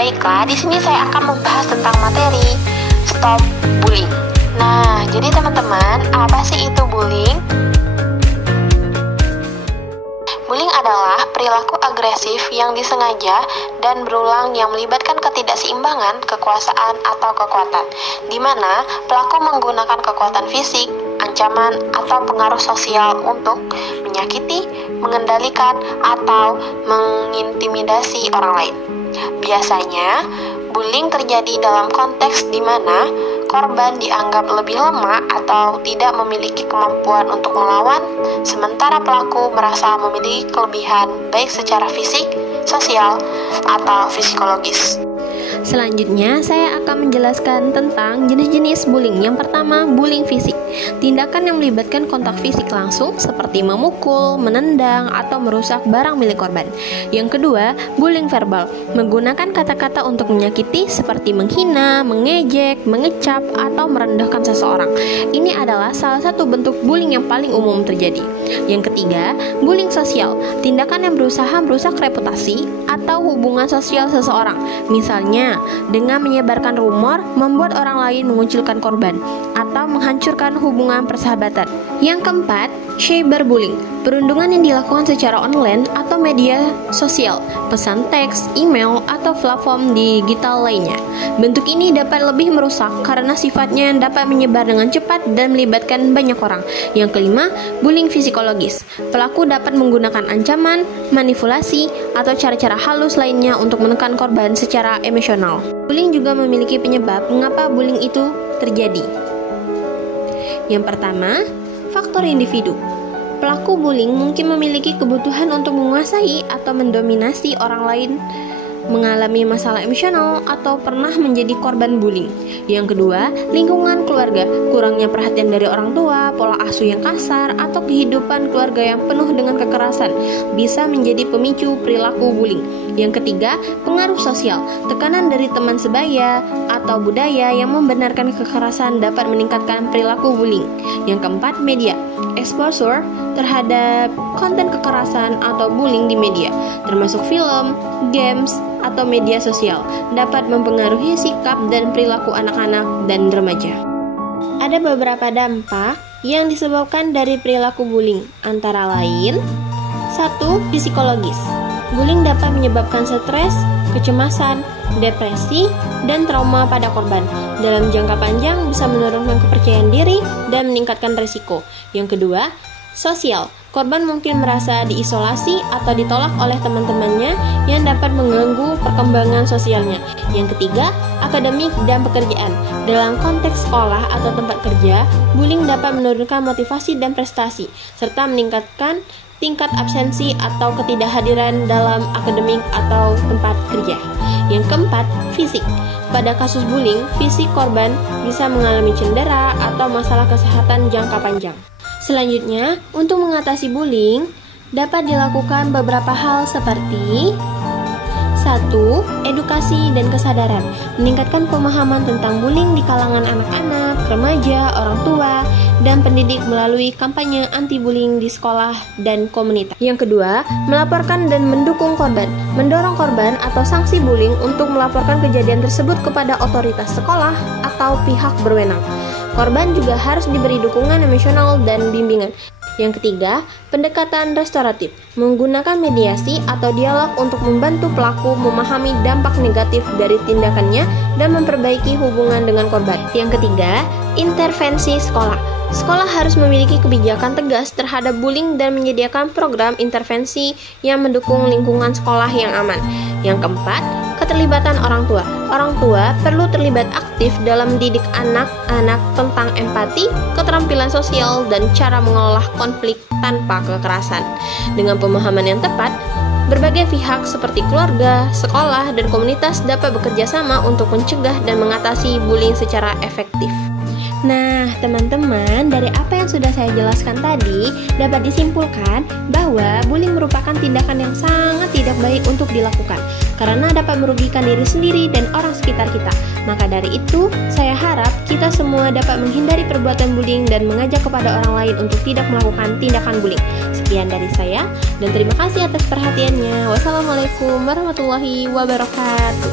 Baiklah, di sini saya akan membahas tentang materi Stop Bullying. Nah, jadi teman-teman, apa sih itu bullying? Bullying adalah perilaku agresif yang disengaja dan berulang yang melibatkan ketidakseimbangan, kekuasaan, atau kekuatan, di mana pelaku menggunakan kekuatan fisik, ancaman, atau pengaruh sosial untuk menyakiti, mengendalikan, atau mengintimidasi orang lain. Biasanya, bullying terjadi dalam konteks di mana korban dianggap lebih lemah atau tidak memiliki kemampuan untuk melawan, sementara pelaku merasa memiliki kelebihan baik secara fisik, sosial, atau psikologis. Selanjutnya, saya akan menjelaskan tentang jenis-jenis bullying. Yang pertama, bullying fisik. Tindakan yang melibatkan kontak fisik langsung seperti memukul, menendang, atau merusak barang milik korban. Yang kedua, bullying verbal. Menggunakan kata-kata untuk menyakiti seperti menghina, mengejek, mengecap, atau merendahkan seseorang. Ini adalah salah satu bentuk bullying yang paling umum terjadi. Yang ketiga, bullying sosial. Tindakan yang berusaha merusak reputasi atau hubungan sosial seseorang. Misalnya, dengan menyebarkan rumor, membuat orang lain mengucilkan korban, atau menghancurkan hubungan persahabatan. Yang keempat, cyberbullying. Perundungan yang dilakukan secara online atau media sosial, pesan teks, email, atau platform digital lainnya. Bentuk ini dapat lebih merusak karena sifatnya dapat menyebar dengan cepat dan melibatkan banyak orang. Yang kelima, bullying psikologis. Pelaku dapat menggunakan ancaman, manipulasi, atau cara-cara halus lainnya untuk menekan korban secara emosional. Bullying juga memiliki penyebab mengapa bullying itu terjadi. Yang pertama, faktor individu. Pelaku bullying mungkin memiliki kebutuhan untuk menguasai atau mendominasi orang lain, mengalami masalah emosional, atau pernah menjadi korban bullying. Yang kedua, lingkungan keluarga. Kurangnya perhatian dari orang tua, pola asuh yang kasar, atau kehidupan keluarga yang penuh dengan kekerasan bisa menjadi pemicu perilaku bullying. Yang ketiga, pengaruh sosial. Tekanan dari teman sebaya atau budaya yang membenarkan kekerasan dapat meningkatkan perilaku bullying. Yang keempat, media. Exposure terhadap konten kekerasan atau bullying di media, termasuk film, games, atau media sosial, dapat mempengaruhi sikap dan perilaku anak-anak dan remaja. Ada beberapa dampak yang disebabkan dari perilaku bullying, antara lain: 1. Psikologis. Bullying dapat menyebabkan stres, kecemasan, depresi, dan trauma pada korban. Dalam jangka panjang bisa menurunkan kepercayaan diri dan meningkatkan risiko. Yang kedua, sosial. Korban mungkin merasa diisolasi atau ditolak oleh teman-temannya yang dapat mengganggu perkembangan sosialnya. Yang ketiga, akademik dan pekerjaan. Dalam konteks sekolah atau tempat kerja, bullying dapat menurunkan motivasi dan prestasi, serta meningkatkan tingkat absensi atau ketidakhadiran dalam akademik atau tempat kerja. Yang keempat, fisik. Pada kasus bullying, fisik korban bisa mengalami cedera atau masalah kesehatan jangka panjang. Selanjutnya, untuk mengatasi bullying, dapat dilakukan beberapa hal seperti: 1. Edukasi dan kesadaran. Meningkatkan pemahaman tentang bullying di kalangan anak-anak, remaja, orang tua, dan pendidik melalui kampanye anti-bullying di sekolah dan komunitas. Yang kedua, melaporkan dan mendukung korban. Mendorong korban atau sanksi bullying untuk melaporkan kejadian tersebut kepada otoritas sekolah atau pihak berwenang. Korban juga harus diberi dukungan emosional dan bimbingan. Yang ketiga, pendekatan restoratif. Menggunakan mediasi atau dialog untuk membantu pelaku memahami dampak negatif dari tindakannya dan memperbaiki hubungan dengan korban. Yang ketiga, intervensi sekolah. Sekolah harus memiliki kebijakan tegas terhadap bullying dan menyediakan program intervensi yang mendukung lingkungan sekolah yang aman. Yang keempat, keterlibatan orang tua. Orang tua perlu terlibat aktif dalam mendidik anak-anak tentang empati, keterampilan sosial, dan cara mengolah konflik tanpa kekerasan. Dengan pemahaman yang tepat, berbagai pihak seperti keluarga, sekolah, dan komunitas dapat bekerja sama untuk mencegah dan mengatasi bullying secara efektif. Nah, teman-teman, dari apa yang sudah saya jelaskan tadi, dapat disimpulkan bahwa bullying merupakan tindakan yang sangat tidak baik untuk dilakukan, karena dapat merugikan diri sendiri dan orang sekitar kita. Maka dari itu, saya harap kita semua dapat menghindari perbuatan bullying dan mengajak kepada orang lain untuk tidak melakukan tindakan bullying. Sekian dari saya, dan terima kasih atas perhatiannya. Wassalamualaikum warahmatullahi wabarakatuh.